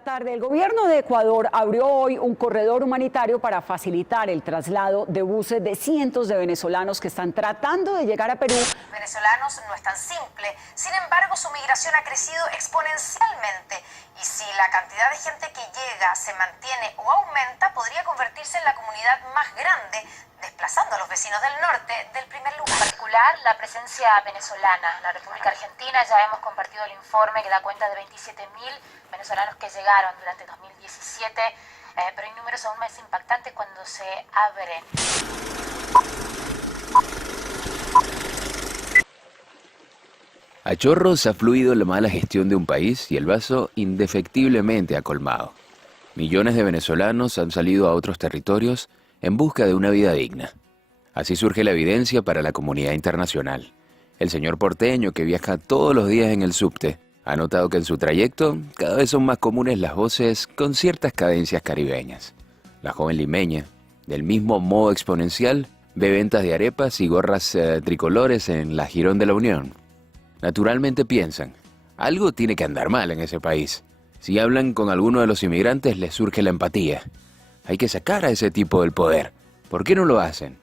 la tarde, el gobierno de Ecuador abrió hoy un corredor humanitario para facilitar el traslado de buses de cientos de venezolanos que están tratando de llegar a Perú. Venezolanos no es tan simple, sin embargo su migración ha crecido exponencialmente y si la cantidad de gente que llega se mantiene o aumenta, podría convertirse en la comunidad más grande, desplazando a los vecinos del norte del primer lugar. En particular, la presencia venezolana. En la República Argentina ya hemos compartido el informe que da cuenta de 27.000 venezolanos que llegaron durante 2017, pero hay números aún más impactantes cuando se abre. A chorros ha fluido la mala gestión de un país y el vaso indefectiblemente ha colmado. Millones de venezolanos han salido a otros territorios en busca de una vida digna. Así surge la evidencia para la comunidad internacional. El señor porteño, que viaja todos los días en el subte, ha notado que en su trayecto cada vez son más comunes las voces con ciertas cadencias caribeñas. La joven limeña, del mismo modo exponencial, ve ventas de arepas y gorras tricolores en la Jirón de la Unión. Naturalmente piensan, algo tiene que andar mal en ese país. Si hablan con alguno de los inmigrantes les surge la empatía. Hay que sacar a ese tipo del poder. ¿Por qué no lo hacen?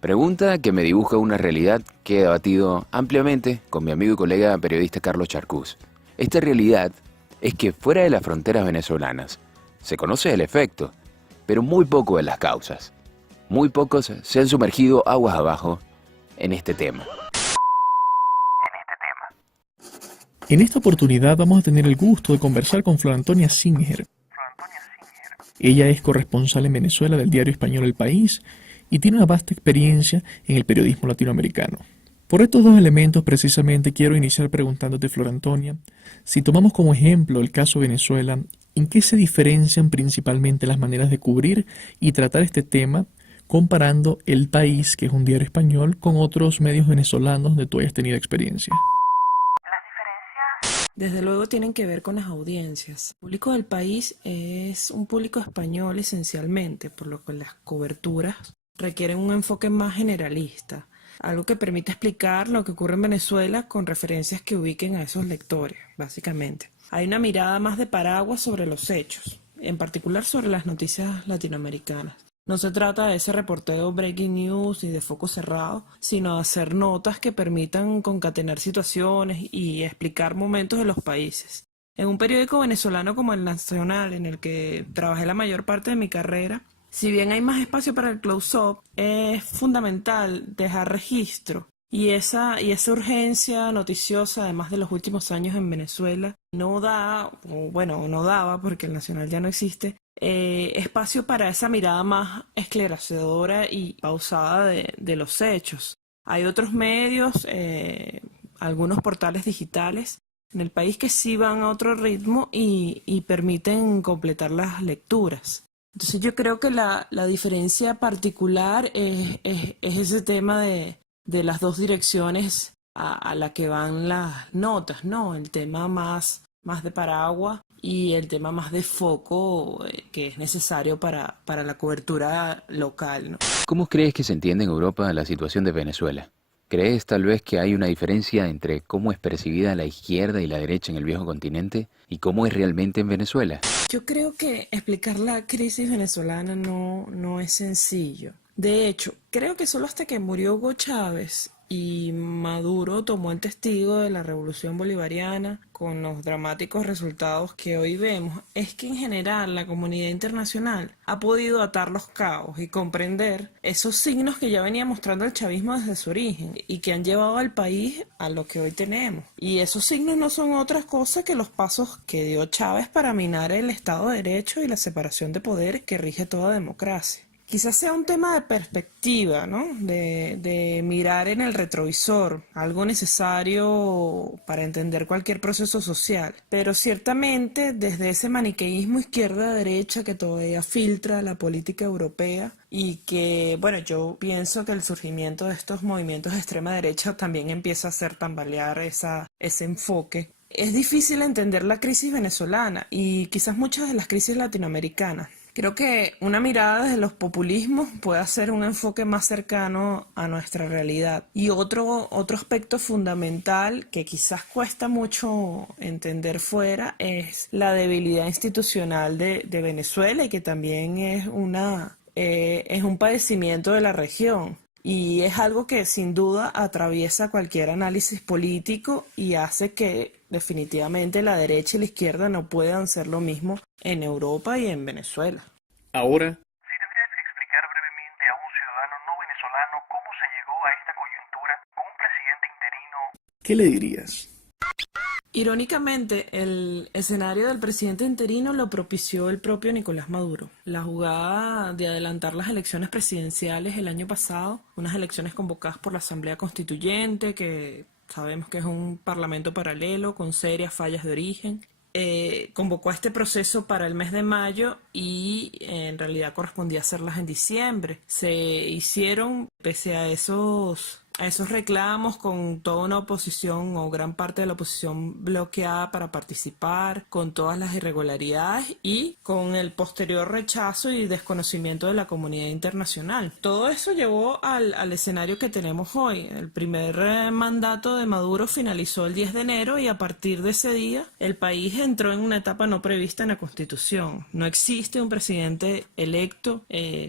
Pregunta que me dibuja una realidad que he debatido ampliamente con mi amigo y colega periodista Carlos Charcús. Esta realidad es que fuera de las fronteras venezolanas se conoce el efecto, pero muy poco de las causas. Muy pocos se han sumergido aguas abajo en este tema. En esta oportunidad vamos a tener el gusto de conversar con Flor Antonia Singer. Ella es corresponsal en Venezuela del diario español El País y tiene una vasta experiencia en el periodismo latinoamericano. Por estos dos elementos precisamente quiero iniciar preguntándote, Flor Antonia, si tomamos como ejemplo el caso Venezuela, ¿en qué se diferencian principalmente las maneras de cubrir y tratar este tema comparando El País, que es un diario español, con otros medios venezolanos donde tú hayas tenido experiencia? Desde luego tienen que ver con las audiencias. El público del País es un público español esencialmente, por lo que las coberturas requieren un enfoque más generalista, algo que permite explicar lo que ocurre en Venezuela con referencias que ubiquen a esos lectores, básicamente. Hay una mirada más de paraguas sobre los hechos, en particular sobre las noticias latinoamericanas. No se trata de ese reporteo breaking news y de foco cerrado, sino de hacer notas que permitan concatenar situaciones y explicar momentos de los países. En un periódico venezolano como El Nacional, en el que trabajé la mayor parte de mi carrera, si bien hay más espacio para el close-up, es fundamental dejar registro. Y esa urgencia noticiosa, además de los últimos años en Venezuela, no daba, porque El Nacional ya no existe, espacio para esa mirada más esclarecedora y pausada de los hechos. Hay otros medios, algunos portales digitales en el país que sí van a otro ritmo y permiten completar las lecturas. Entonces yo creo que la diferencia particular es ese tema de las dos direcciones a la que van las notas, ¿no? El tema más de paraguas y el tema más de foco que es necesario para la cobertura local, ¿no? ¿Cómo crees que se entiende en Europa la situación de Venezuela? ¿Crees tal vez que hay una diferencia entre cómo es percibida la izquierda y la derecha en el viejo continente y cómo es realmente en Venezuela? Yo creo que explicar la crisis venezolana no es sencillo. De hecho, creo que solo hasta que murió Hugo Chávez y Maduro tomó el testigo de la revolución bolivariana con los dramáticos resultados que hoy vemos, es que en general la comunidad internacional ha podido atar los cabos y comprender esos signos que ya venía mostrando el chavismo desde su origen y que han llevado al país a lo que hoy tenemos. Y esos signos no son otra cosa que los pasos que dio Chávez para minar el Estado de Derecho y la separación de poderes que rige toda democracia. Quizás sea un tema de perspectiva, ¿no? De mirar en el retrovisor, algo necesario para entender cualquier proceso social. Pero ciertamente desde ese maniqueísmo izquierda-derecha que todavía filtra la política europea y que, bueno, yo pienso que el surgimiento de estos movimientos de extrema derecha también empieza a hacer tambalear ese enfoque. Es difícil entender la crisis venezolana y quizás muchas de las crisis latinoamericanas. Creo que una mirada desde los populismos puede hacer un enfoque más cercano a nuestra realidad. Y otro aspecto fundamental que quizás cuesta mucho entender fuera es la debilidad institucional de Venezuela, y que también es un padecimiento de la región. Y es algo que sin duda atraviesa cualquier análisis político y hace que definitivamente la derecha y la izquierda no puedan ser lo mismo en Europa y en Venezuela. Ahora, Si tendrías que explicar brevemente a un ciudadano no venezolano cómo se llegó a esta coyuntura con un presidente interino. ¿qué le dirías? Irónicamente, el escenario del presidente interino lo propició el propio Nicolás Maduro. La jugada de adelantar las elecciones presidenciales el año pasado, unas elecciones convocadas por la Asamblea Constituyente, que sabemos que es un parlamento paralelo con serias fallas de origen, convocó a este proceso para el mes de mayo y en realidad correspondía hacerlas en diciembre. Se hicieron, pese a esos reclamos, con toda una oposición o gran parte de la oposición bloqueada para participar, con todas las irregularidades y con el posterior rechazo y desconocimiento de la comunidad internacional. Todo eso llevó al escenario que tenemos hoy. El primer mandato de Maduro finalizó el 10 de enero y a partir de ese día el país entró en una etapa no prevista en la Constitución. No existe un presidente electo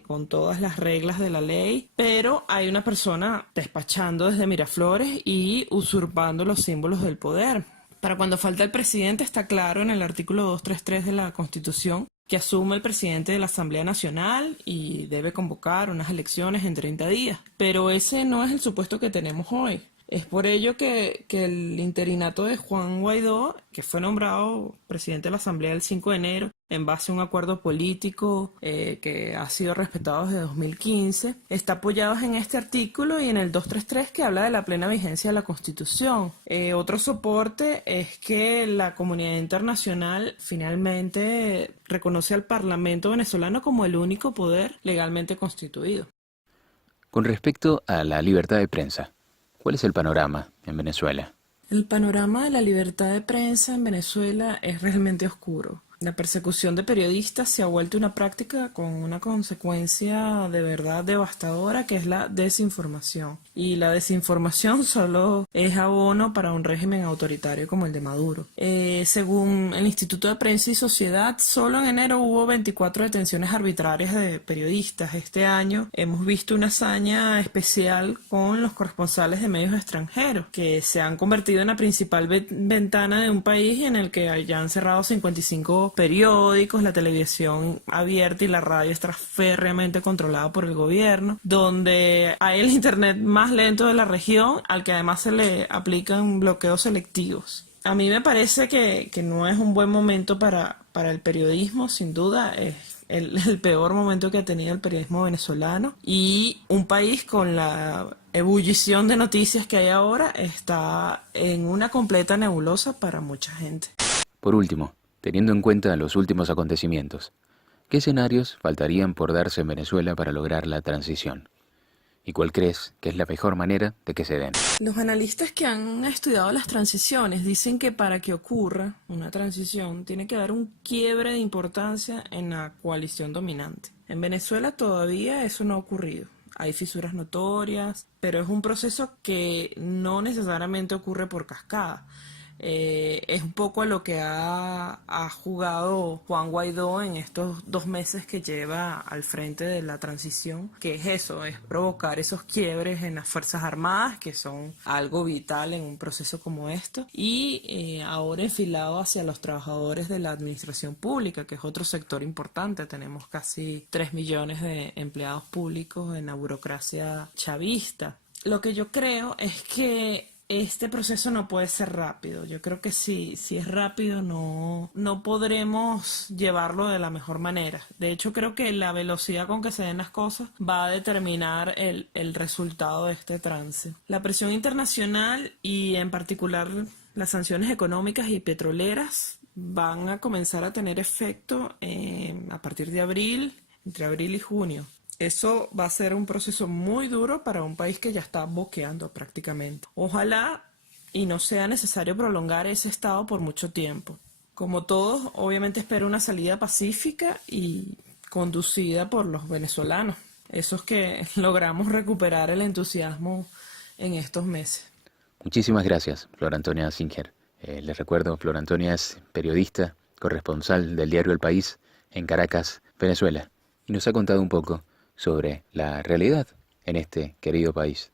con todas las reglas de la ley, pero hay una persona despachada desde Miraflores y usurpando los símbolos del poder. Para cuando falta el presidente está claro en el artículo 233 de la Constitución que asume el presidente de la Asamblea Nacional y debe convocar unas elecciones en 30 días. Pero ese no es el supuesto que tenemos hoy. Es por ello que el interinato de Juan Guaidó, que fue nombrado presidente de la Asamblea el 5 de enero, en base a un acuerdo político que ha sido respetado desde 2015, está apoyado en este artículo y en el 233 que habla de la plena vigencia de la Constitución. Otro soporte es que la comunidad internacional finalmente reconoce al Parlamento venezolano como el único poder legalmente constituido. Con respecto a la libertad de prensa, ¿cuál es el panorama en Venezuela? El panorama de la libertad de prensa en Venezuela es realmente oscuro. La persecución de periodistas se ha vuelto una práctica con una consecuencia de verdad devastadora, que es la desinformación. Y la desinformación solo es abono para un régimen autoritario como el de Maduro. Según el Instituto de Prensa y Sociedad, solo en enero hubo 24 detenciones arbitrarias de periodistas. Este año hemos visto una hazaña especial con los corresponsales de medios extranjeros, que se han convertido en la principal ventana de un país en el que ya han cerrado 55 periódicos, la televisión abierta y la radio está férreamente controlada por el gobierno, donde hay el internet más lento de la región, al que además se le aplican bloqueos selectivos. A mí me parece que no es un buen momento para el periodismo, sin duda es el peor momento que ha tenido el periodismo venezolano, y un país con la ebullición de noticias que hay ahora está en una completa nebulosa para mucha gente. Por último, teniendo en cuenta los últimos acontecimientos, ¿qué escenarios faltarían por darse en Venezuela para lograr la transición? ¿Y cuál crees que es la mejor manera de que se den? Los analistas que han estudiado las transiciones dicen que para que ocurra una transición tiene que haber un quiebre de importancia en la coalición dominante. En Venezuela todavía eso no ha ocurrido. Hay fisuras notorias, pero es un proceso que no necesariamente ocurre por cascada. Es un poco a lo que ha jugado Juan Guaidó en estos 2 meses que lleva al frente de la transición, que es eso, es provocar esos quiebres en las Fuerzas Armadas, que son algo vital en un proceso como esto, y ahora enfilado hacia los trabajadores de la administración pública, que es otro sector importante. Tenemos casi 3 millones de empleados públicos en la burocracia chavista. Lo que yo creo es que este proceso no puede ser rápido. Yo creo que si es rápido no podremos llevarlo de la mejor manera. De hecho, creo que la velocidad con que se den las cosas va a determinar el resultado de este trance. La presión internacional y en particular las sanciones económicas y petroleras van a comenzar a tener efecto a partir de abril, entre abril y junio. Eso va a ser un proceso muy duro para un país que ya está boqueando prácticamente. Ojalá y no sea necesario prolongar ese estado por mucho tiempo. Como todos, obviamente espero una salida pacífica y conducida por los venezolanos, esos que logramos recuperar el entusiasmo en estos meses. Muchísimas gracias, Flor Antonia Singer. Les recuerdo, Flor Antonia es periodista, corresponsal del diario El País en Caracas, Venezuela, y nos ha contado un poco sobre la realidad en este querido país.